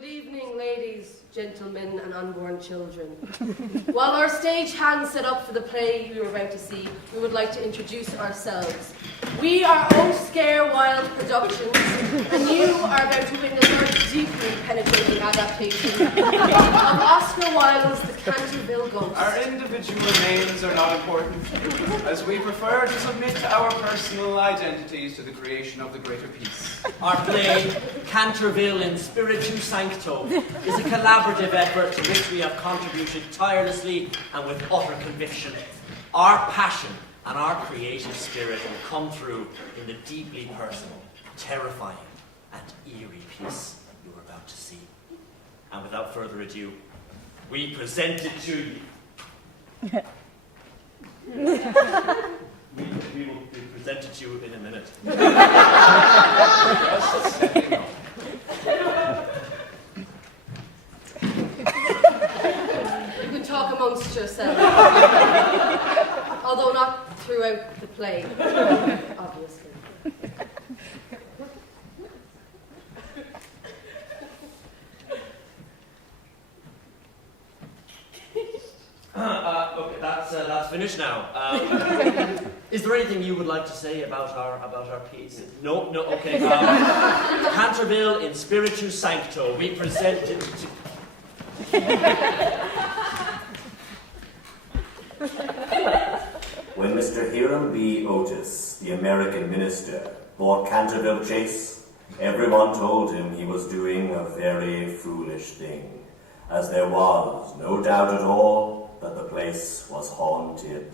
Good evening, ladies, gentlemen, and unborn children. While our stage hands set up for the play you are about to see, we would like to introduce ourselves. We are Oh Scare Wilde Productions, and you are about to witness our deeply penetrating adaptation of Oscar Wilde's The Canterville Ghost. Our individual names are not important, as we prefer to submit our personal identities to the creation of the greater piece. Our play, Canterville In Spiritu Sancto, is a collaborative effort to which we have contributed tirelessly and with utter conviction. Our passion and our creative spirit will come through in the deeply personal, terrifying, and eerie piece you are about to see. And without further ado, we present it to you. We will be presented to you in a minute. You can talk amongst yourselves, although not throughout the play, obviously. Okay, that's finished now. Is there anything you would like to say about our piece? No, okay. Canterville In Spiritu Sancto, we present it to... When Mr. Hiram B. Otis, the American minister, bought Canterville Chase, everyone told him he was doing a very foolish thing, as there was no doubt at all that the place was haunted.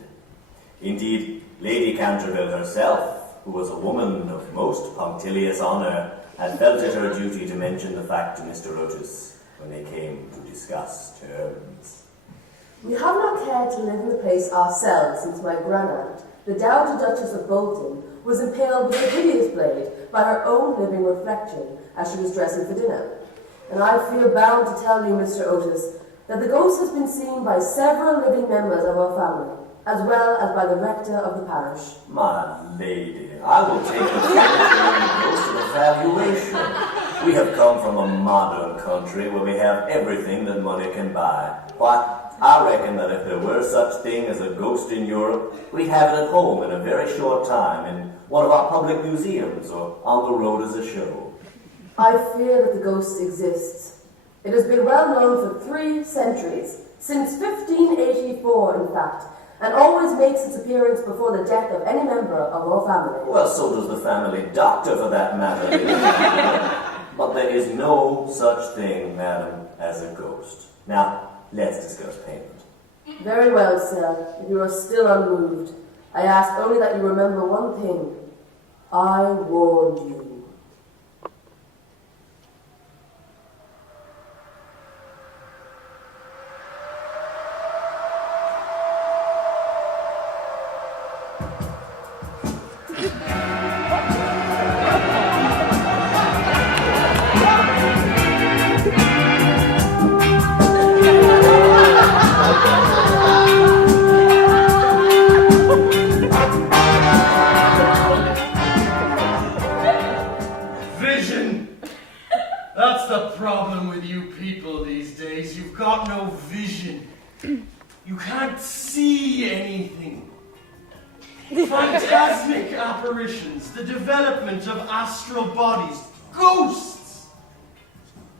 Indeed, Lady Canterville herself, who was a woman of most punctilious honour, had felt it her duty to mention the fact to Mr. Otis when they came to discuss terms. We have not cared to live in the place ourselves since my grandaunt, the Dowager Duchess of Bolton, was impaled with a hideous blade by her own living reflection as she was dressing for dinner. And I feel bound to tell you, Mr. Otis, that the ghost has been seen by several living members of our family, as well as by the rector of the parish. My lady, I will take the ghost of evaluation. We have come from a modern country where we have everything that money can buy. Why, I reckon that if there were such thing as a ghost in Europe, we'd have it at home in a very short time in one of our public museums or on the road as a show. I fear that the ghost exists. It has been well known for 3 centuries, since 1584 in fact, and always makes its appearance before the death of any member of our family. Well, so does the family doctor for that matter. But there is no such thing, madam, as a ghost. Now, let's discuss payment. Very well, sir. If you are still unmoved, I ask only that you remember one thing. I warned you. Phantasmic apparitions, the development of astral bodies, ghosts.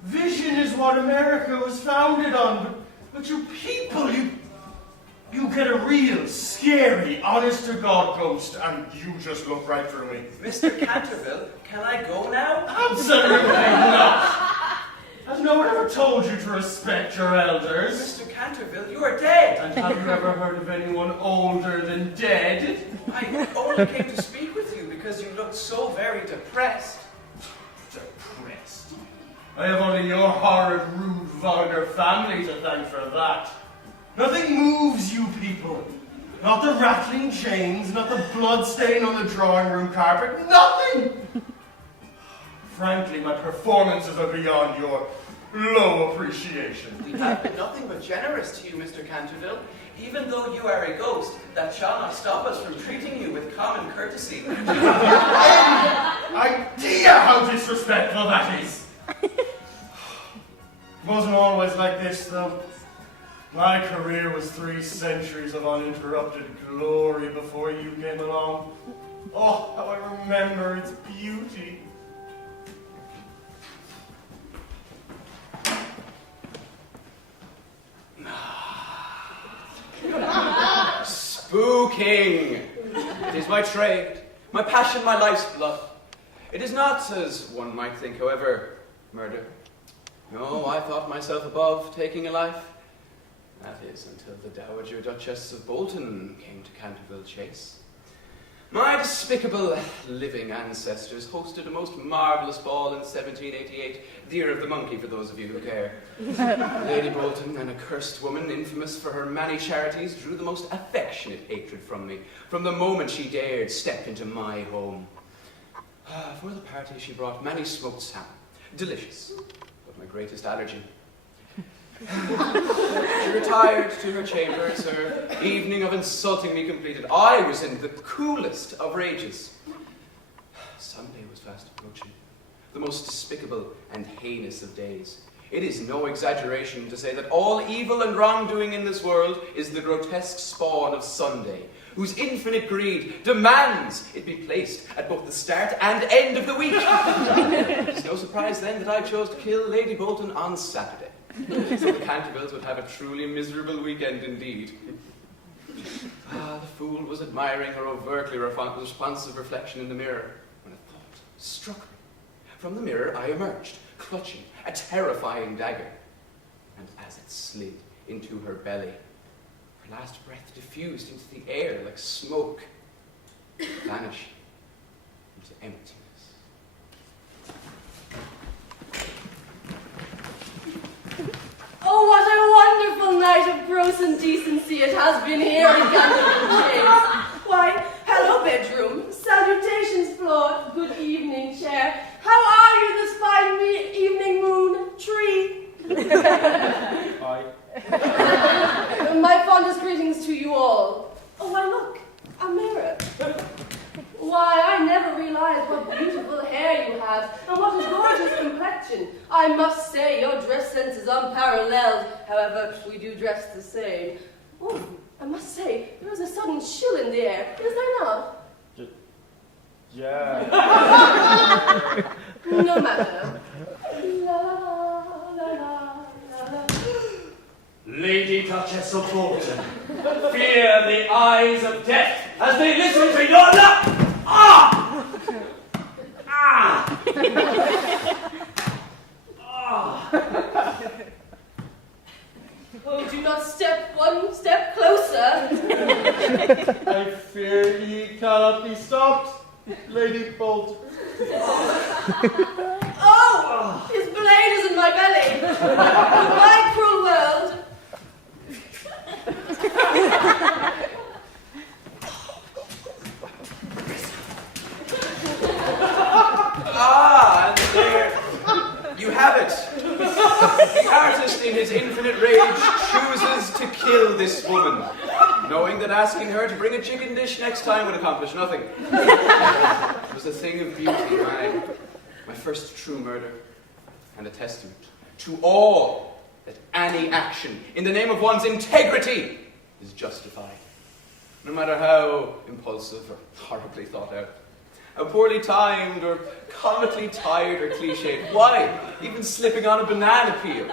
Vision is what America was founded on, but you people, you get a real, scary, honest-to-God ghost, and you just look right through me. Mr. Canterville, can I go now? Absolutely not! Has no one ever told you to respect your elders? Mr. Canterville, you are dead! And have you ever heard of anyone older than dead? I only came to speak with you because you looked so very depressed. Depressed? I have only your horrid, rude, vulgar family to thank for that. Nothing moves you people. Not the rattling chains, not the blood stain on the drawing room carpet, nothing! Frankly, my performances are beyond your low appreciation. We have been nothing but generous to you, Mr. Canterville. Even though you are a ghost, that shall not stop us from treating you with common courtesy. Idea how disrespectful that is! Wasn't always like this, though. My career was 3 centuries of uninterrupted glory before you came along. Oh, how I remember its beauty. Spooking! It is my trade, my passion, my life's blood. It is not, as one might think, however, murder. No, I thought myself above taking a life. That is, until the Dowager Duchess of Bolton came to Canterville Chase. My despicable living ancestors hosted a most marvellous ball in 1788, the year of the monkey, for those of you who care. Lady Bolton, an accursed woman, infamous for her many charities, drew the most affectionate hatred from me, from the moment she dared step into my home. For the party she brought many smoked salmon, delicious, but my greatest allergy. She retired to her chambers, her evening of insulting me completed. I was in the coolest of rages. Sunday was fast approaching, the most despicable and heinous of days. It is no exaggeration to say that all evil and wrongdoing in this world is the grotesque spawn of Sunday, whose infinite greed demands it be placed at both the start and end of the week. It's no surprise then that I chose to kill Lady Bolton on Saturday. So the Cantervilles would have a truly miserable weekend indeed. The fool was admiring her overtly responsive reflection in the mirror when a thought struck me. From the mirror I emerged, clutching a terrifying dagger. And as it slid into her belly, her last breath diffused into the air like smoke, vanishing into emptiness. Oh, what a wonderful night of gross indecency it has been here in Canterville Chase. Why, hello bedroom, salutations floor, good evening chair. How are you this fine evening moon tree? Hi. My fondest greetings to you all. Oh, why look, a mirror. Why, I never realized what beautiful hair you have, and what a gorgeous complexion. I must say, your dress sense is unparalleled. However, we do dress the same. Oh, I must say, there is a sudden chill in the air, is there not? Yeah. No matter. La, la, la, la, la. Lady Duchess of Bolton, fear the eyes of death as they listen to your love. Ah! Ah! Ah! Oh, do not step one step closer. I fear ye cannot be stopped, Lady Bolton. Oh, his blade is in my belly. My cruel world. And there you have it. The artist, in his infinite rage, chooses to kill this woman, knowing that asking her to bring a chicken dish next time would accomplish nothing. It was a thing of beauty, my first true murder, and a testament to all that any action in the name of one's integrity is justified, no matter how impulsive or horribly thought out. How poorly timed, or comically tired, or cliched. Why? Even slipping on a banana peel.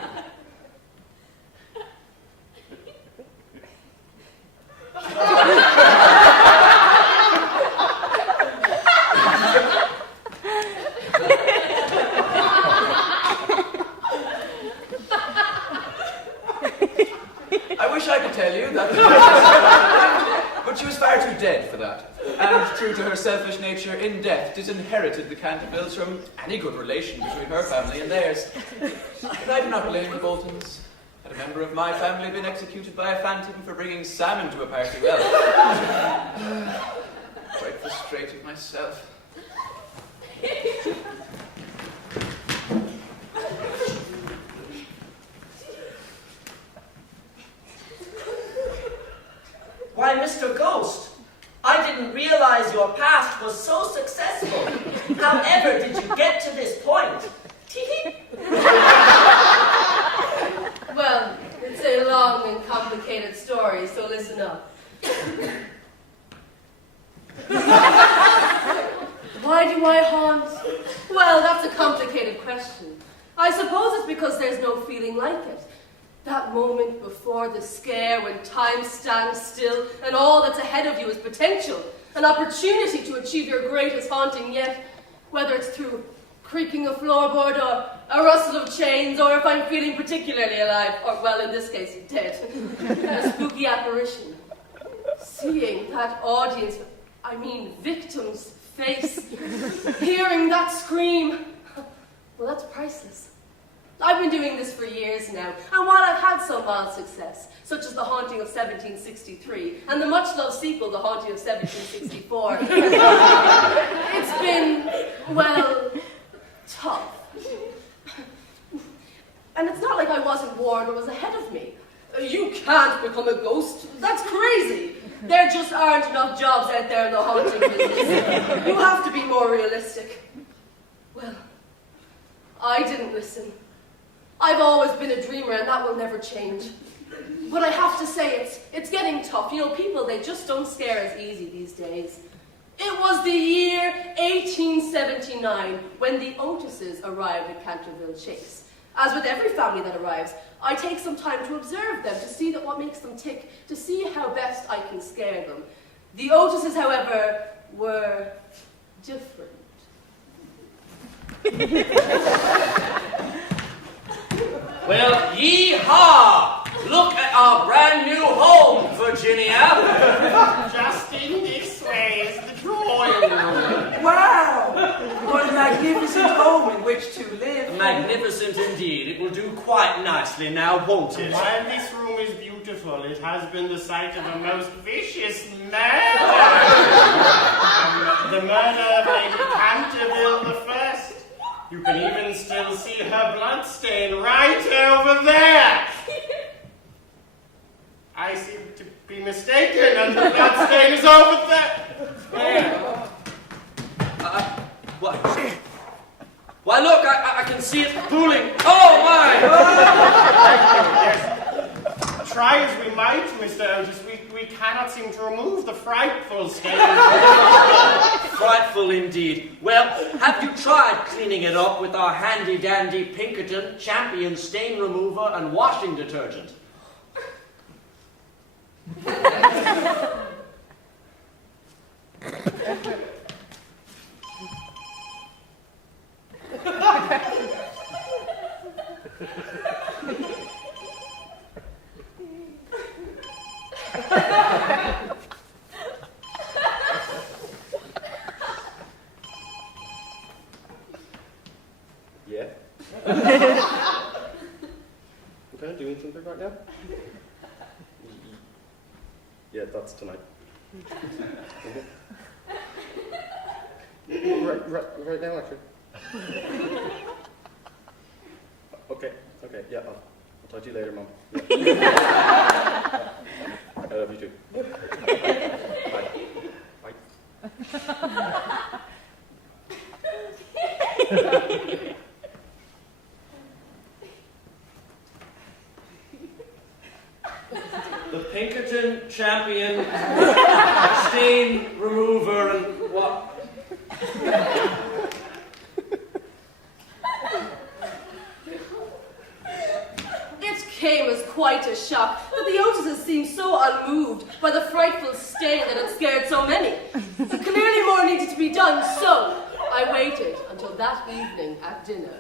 I wish I could tell you that, but she was far too dead for that. And true to her selfish nature, in death disinherited the Cantervilles from any good relation between her family and theirs. But I do not blame the Boltons. Had a member of my family been executed by a phantom for bringing salmon to a party, well, quite frustrated myself. Why, Mr. Ghost, I didn't realize your past was so successful. However did you get to this point? long and complicated story, so listen up. Why do I haunt? Well, that's a complicated question. I suppose it's because there's no feeling like it. That moment before the scare when time stands still and all that's ahead of you is potential, an opportunity to achieve your greatest haunting yet, whether it's through creaking a floorboard or a rustle of chains, or if I'm feeling particularly alive, or well, in this case, dead, a spooky apparition. Seeing that audience, I mean victim's face, hearing that scream, well, that's priceless. I've been doing this for years now, and while I've had some mild success, such as The Haunting of 1763, and the much-loved sequel, The Haunting of 1764, it's been, well, tough. And it's not like I wasn't warned or was ahead of me. You can't become a ghost. That's crazy. There just aren't enough jobs out there in the haunting business. You have to be more realistic. Well, I didn't listen. I've always been a dreamer, and that will never change. But I have to say, it's getting tough. You know, people, they just don't scare as easy these days. It was the year 1879 when the Otises arrived at Canterville Chase. As with every family that arrives, I take some time to observe them, to see that what makes them tick, to see how best I can scare them. The Otises, however, were different. Well, yee-haw! Look at our brand new home, Virginia. Just in this way is the drawing room. Wow! What a magnificent home in which to live. Magnificent indeed. It will do quite nicely now, won't it? While this room is beautiful, it has been the site of a most vicious murder. The murder of Lady Canterville the First. You can even still see her blood stain right over there. I seem to be mistaken, and the blood stain is over there. What? Why, look, I can see it pooling. Oh, my! Yes. Try as we might, Mr. Otis, we cannot seem to remove the frightful stain. Frightful indeed. Well, have you tried cleaning it up with our handy-dandy Pinkerton Champion stain remover and washing detergent? Yeah. Okay, doing something right now? Yeah, that's tonight. Right now, actually. Okay, yeah, I'll talk to you later, Mom. Yeah. I love you too. Bye. The Pinkerton Champion stain remover and what? It came as quite a shock that the Otises seemed so unmoved by the frightful stain that had scared so many. But clearly more needed to be done, so I waited until that evening at dinner.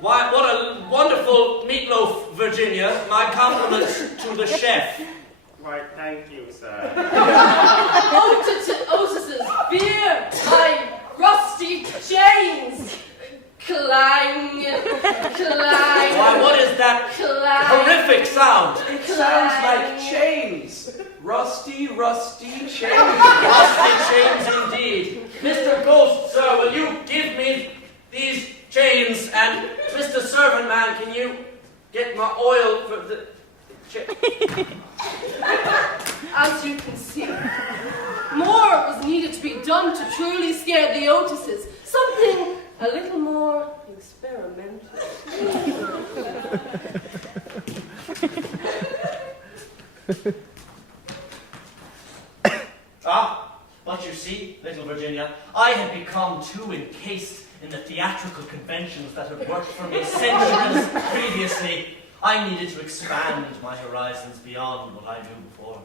Why, what a wonderful meatloaf, Virginia. My compliments to the chef. Why, thank you, sir. Otis's fear, my rusty chains. Clang, clang. Why, what is that clang, horrific sound? It sounds like chains. Rusty, rusty chains. Rusty chains indeed. Mr. Ghost, sir, will you give me these chains? And Mr. Servant Man, can you get my oil for the As you can see, more was needed to be done to But you see, little Virginia, I had become too encased in the theatrical conventions that had worked for me centuries previously. I needed to expand my horizons beyond what I knew before.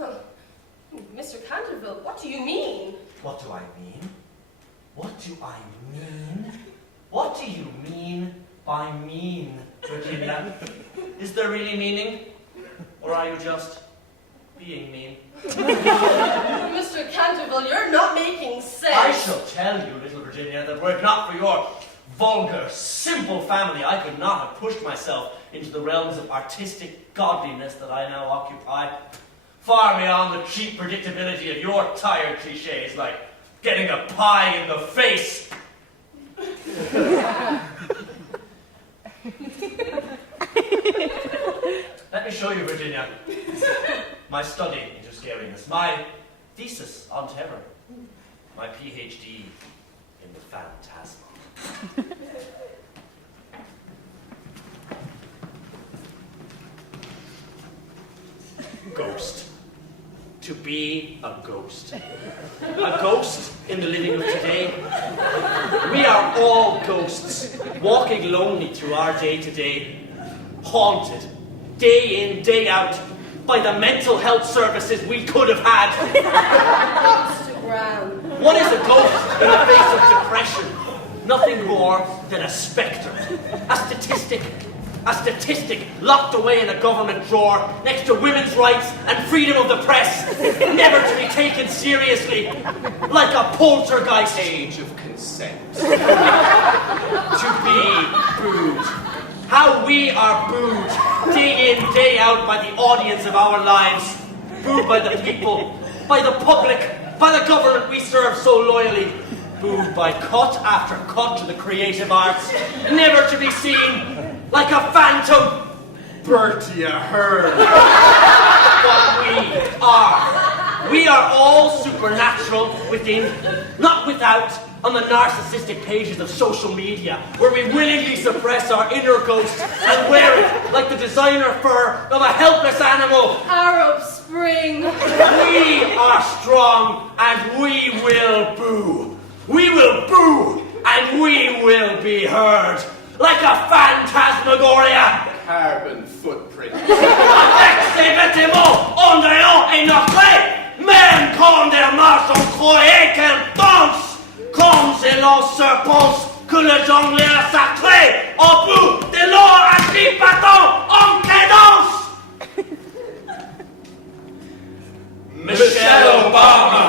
Oh, Mr. Canterville, what do you mean? What do I mean? What do I mean? What do you mean by mean, Virginia? Is there really meaning? Or are you just being mean? Mr. Canterville, you're not making sense. I shall tell you, little Virginia, that were it not for your vulgar, simple family, I could not have pushed myself into the realms of artistic godliness that I now occupy, far beyond the cheap predictability of your tired cliches, like getting a pie in the face. Let me show you, Virginia, my study into scariness, my thesis on terror, my PhD in the phantasmal. Ghost. To be a ghost. A ghost in the living of today. We are all ghosts, walking lonely through our day-to-day, haunted, day in, day out, by the mental health services we could have had. Instagram. What is a ghost in the face of depression? Nothing more than a spectre, a statistic locked away in a government drawer next to women's rights and freedom of the press, never to be taken seriously, like a poltergeist. Age of consent. To be booed. How we are booed, day in, day out, by the audience of our lives. Booed by the people, by the public, by the government we serve so loyally. Booed by cut after cut to the creative arts, never to be seen, like a phantom. Bertie Ahern. What we are all supernatural within, not without, on the narcissistic pages of social media, where we willingly suppress our inner ghost and wear it like the designer fur of a helpless animal. Arab Spring. We are strong and we will boo. We will boo and we will be heard like a phantasmagoria. Carbon footprint. Avec ces vêtements ondéants et noclés, même quand des marches ont croyé qu'elles dansent, comme c'est l'on se pense que le jongleur sacré au bout de l'or à qui battant en cadence. Michelle Obama.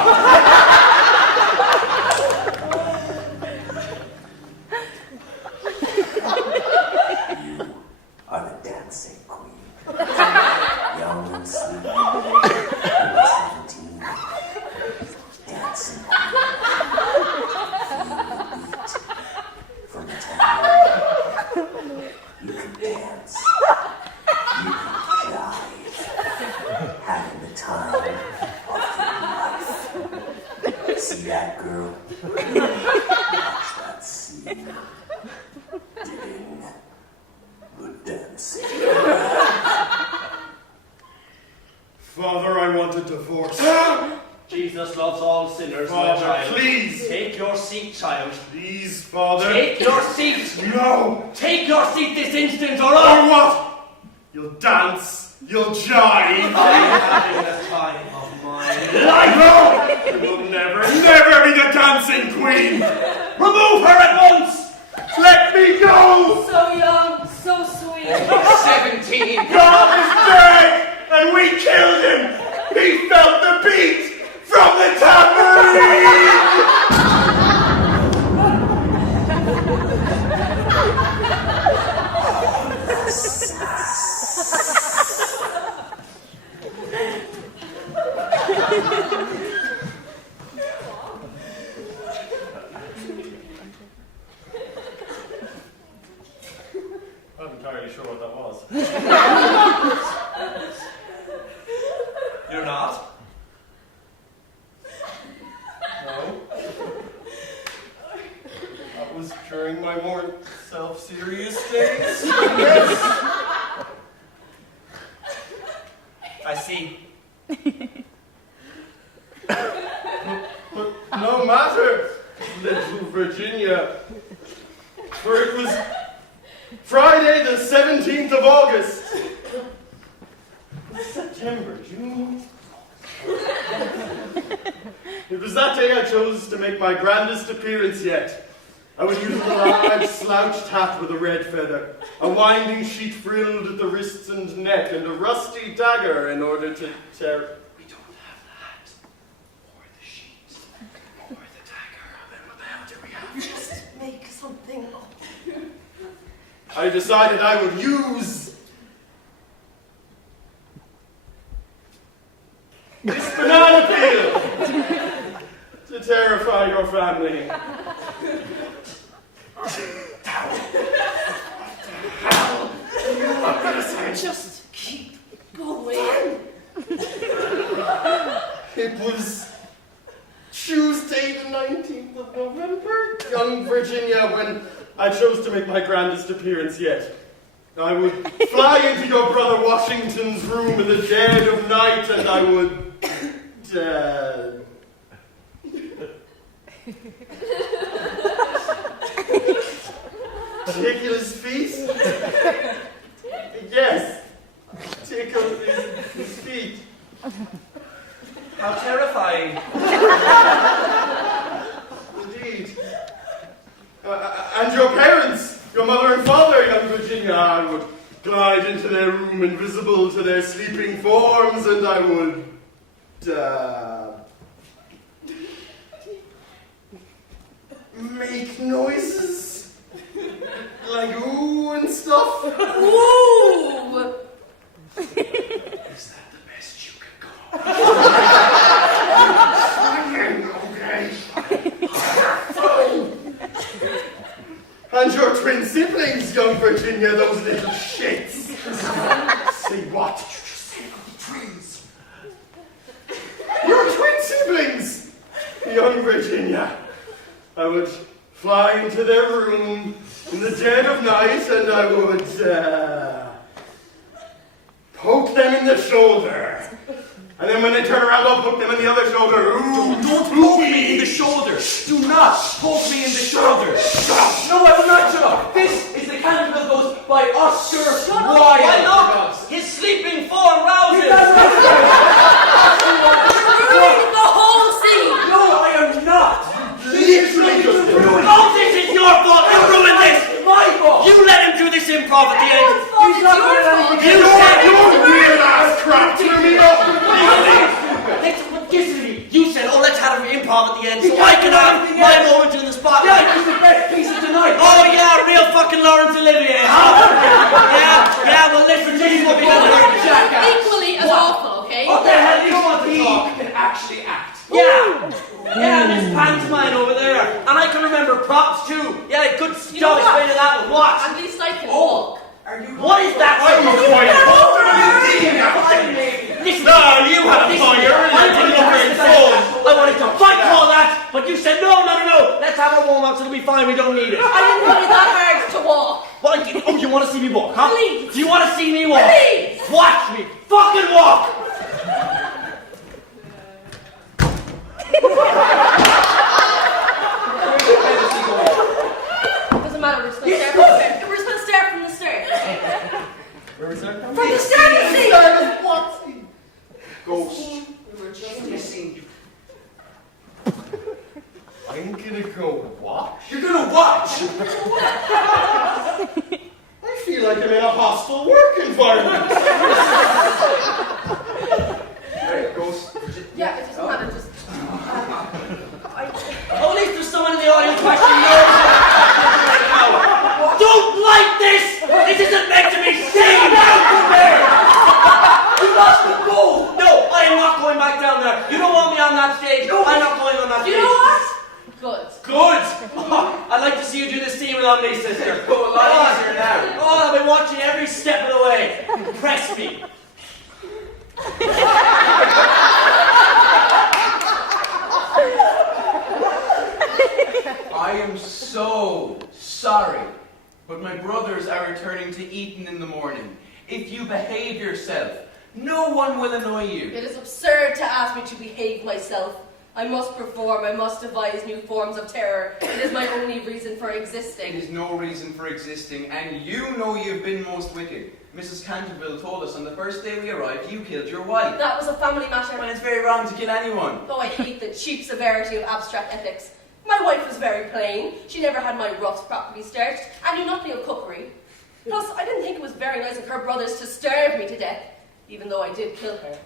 Are the dancing queen. Young and sweet. 17. Dancing queen. From the tambourine. You can dance. You can jive. Having the time of your life. See that girl? Watch that scene. Digging the dancing. Father, I want a divorce. Jesus loves all sinners, my Father, child. please. Take your seat, child. Please, Father. Take your seat. No. Take your seat this instant, or Or else. what? You'll dance. You'll jive. I'm having the time of my life. No! You will never, never be the dancing queen. Remove her at once. Let me go. So young, so sweet. 17. God is dead, and we killed him. He felt the beat from the tambourine. I'm not entirely sure what that was. You're not? No. chose to make my grandest appearance yet, I would use a large slouched hat with a red feather, a winding sheet frilled at the wrists and neck, and a rusty dagger in order to tear... We don't have the hat, or the sheet, or the dagger. Then what the hell do we have? Just make something up. I decided I would use this banana peel to terrify your family. Just keep going. It was Tuesday the 19th of November, young Virginia, when I chose to make my grandest appearance yet. I would fly into your brother Washington's room in the dead of night, and I would... tickle his feet? Yes, tickle his feet. How terrifying. Indeed. And your parents, your mother and father, young Virginia, I would glide into their room invisible to their sleeping forms, and I would... make noises? Like ooh and stuff? Ooh! Is that the best you can go? And your twin siblings, young Virginia, those little shits. Say what? Did you just say about the twins? Your twin siblings, young Virginia. I would fly into their room in the dead of night, and I would poke them in the shoulder. And then when they turn around, I'll poke them in the other shoulder. Ooh, Don't poke me in the shoulder. Do not poke me in the shoulder. No, I will not shut up. This is the Canterville Ghost by Oscar Wilde. Why not? His sleeping form rouses. Ruining the whole scene! No, I am not. literally just did. No, this is your fault. You ruined this. My fault. You let him do this improv at the end. He's not good at anything. You said Your weird ass crap threw me off. You said, oh, let's have an improv at the end so I can have my moment in the spotlight. Yeah, he's the best piece of tonight. Oh, yeah, real fucking Laurence Olivier, huh? Yeah, well, listen, this is what we gotta do. Equally as awful, okay? What the hell do you want to He talk? can actually act. Yeah, this pantomime over there. And I can remember props too. Yeah, good You know job what? explaining that one. What? At least I can walk. What is that? Listen, no, you have a fire. I wanted to bring phone. I wanted to fight all that, but you said no. Let's have a warm up, so it'll be fine. We don't need it. I didn't find it that hard to walk. What? Oh, you want to see me walk, huh? Please. Do you want to see me walk? Please. Watch me. Fucking walk. Doesn't matter. We're just gonna start from the start. We're just gonna start from the start. Where is that? From the start of the scene. What? Ghost. We were just missing. I'm gonna go watch. You're gonna watch. I feel like I'm in a hostile work environment. Hey, Ghost. Yeah, it doesn't matter. Just. Oh, at least there's someone in the audience who actually knows right now. Don't like this! This isn't meant to be seen! You lost the goal! No, I am not going back down there. You don't want me on that stage. I'm not going on that stage. You know what? Good. Good! I'd like to see you do this scene without me, sister. Go a lot easier now. Oh, I've been watching every step of the way. Impress me. I am so sorry, but my brothers are returning to Eton in the morning. If you behave yourself, no one will annoy you. It is absurd to ask me to behave myself. I must perform, I must devise new forms of terror. It is my only reason for existing. It is no reason for existing, and you know you've been most wicked. Mrs. Canterville told us on the first day we arrived, you killed your wife. That was a family matter. Well, it's very wrong to kill anyone. Oh, I hate the cheap severity of abstract ethics. My wife was very plain. She never had my ruffs properly starched, and knew nothing of cookery. Plus, I didn't think it was very nice of her brothers to starve me to death, even though I did kill her.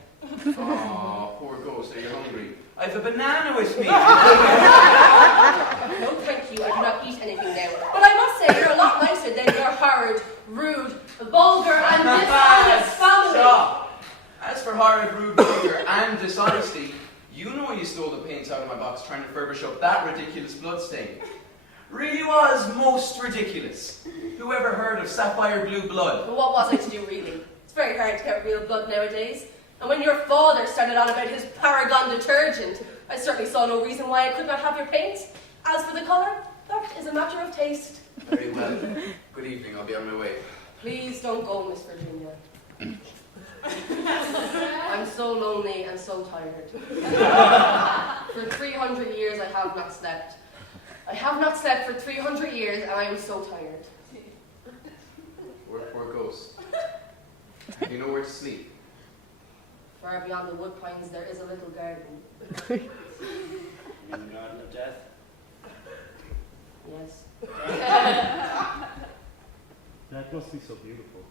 Aw, poor ghost, are you hungry? I've a banana with me. No, thank you, I do not eat anything now. But I must say, you're a lot nicer than your horrid, rude, vulgar, and dishonest family. Stop. As for horrid, rude, vulgar, and dishonesty, you know you stole the paints out of my box trying to furbish up that ridiculous bloodstain. Really was most ridiculous. Who ever heard of sapphire blue blood? But what was I to do, really? It's very hard to get real blood nowadays. And when your father started on about his Paragon detergent, I certainly saw no reason why I could not have your paints. As for the colour, that is a matter of taste. Very well. Good evening, I'll be on my way. Please don't go, Miss Virginia. I'm so lonely and so tired. For 300 years I have not slept. I have not slept for 300 years and I am so tired. Poor ghost. Do you know where to sleep? Far beyond the wood pines there is a little garden. In the Garden of Death. Yes. That must be so beautiful.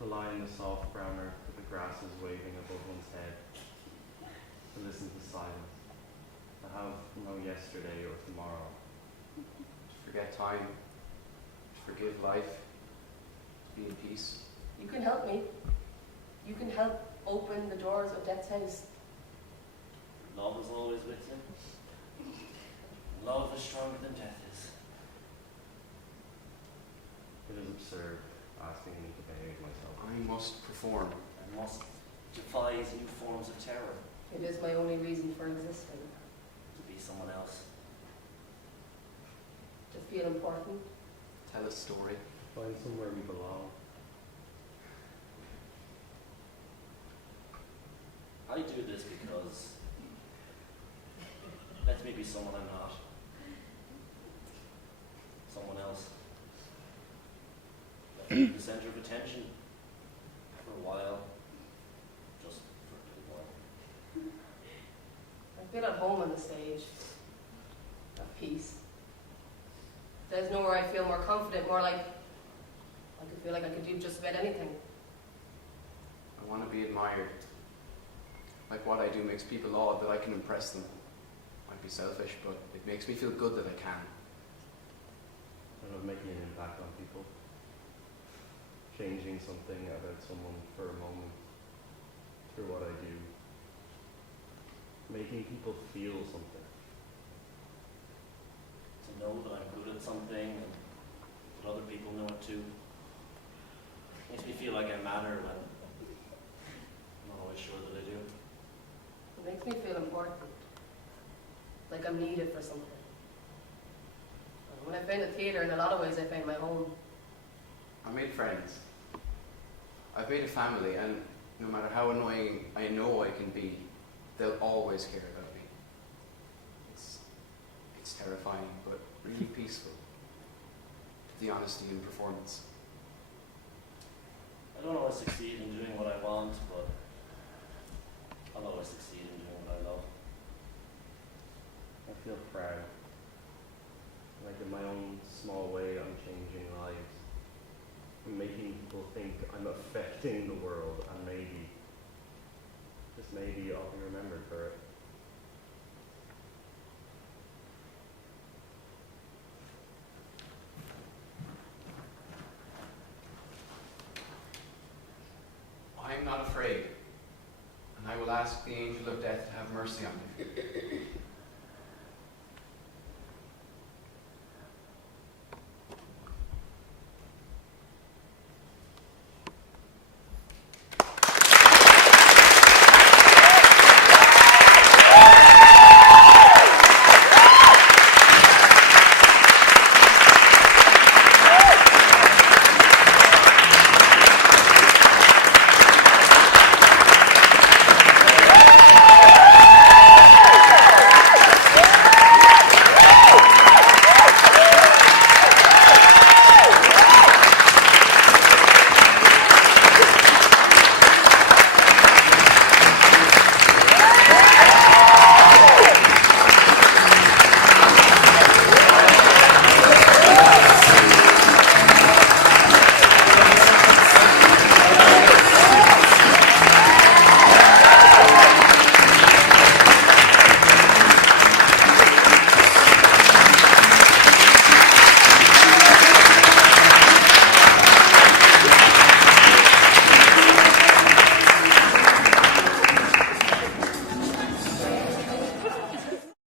To lie in the soft brown earth with the grasses waving above one's head. To listen to silence. To have no yesterday or tomorrow. To forget time. To forgive life. To be in peace. You can help me. You can help open the doors of death's house. Love is always with you. Love is stronger than death is. It is absurd asking me to behave myself. I must perform. I must devise new forms of terror. It is my only reason for existing. To be someone else. To feel important. Tell a story. Find somewhere we belong. I do this because let me be someone I'm not. Someone else. Let me be the center of attention for a while. Just for a little while. I feel at home on the stage. At peace. There's nowhere I feel more confident, more like I could feel like I could do just about anything. I want to be admired. Like what I do makes people odd that I can impress them. Might be selfish, but it makes me feel good that I can. I love making an impact on people. Changing something about someone for a moment through what I do. Making people feel something. To know that I'm good at something and that other people know it too. Makes me feel like I matter when I'm not always sure that I do. It makes me feel important. Like I'm needed for something. When I found the theatre, in a lot of ways I found my home. I made friends. I've made a family, and no matter how annoying I know I can be, they'll always care about me. It's terrifying, but really peaceful. The honesty in performance. I don't always succeed in doing what I want, but I'll always succeed in doing what I love. I feel proud. Like in my own small way, I'm changing lives. I'm making people think I'm affecting the world, and maybe, just maybe, I'll be remembered for it. I am not afraid, and I will ask the angel of death to have mercy on me.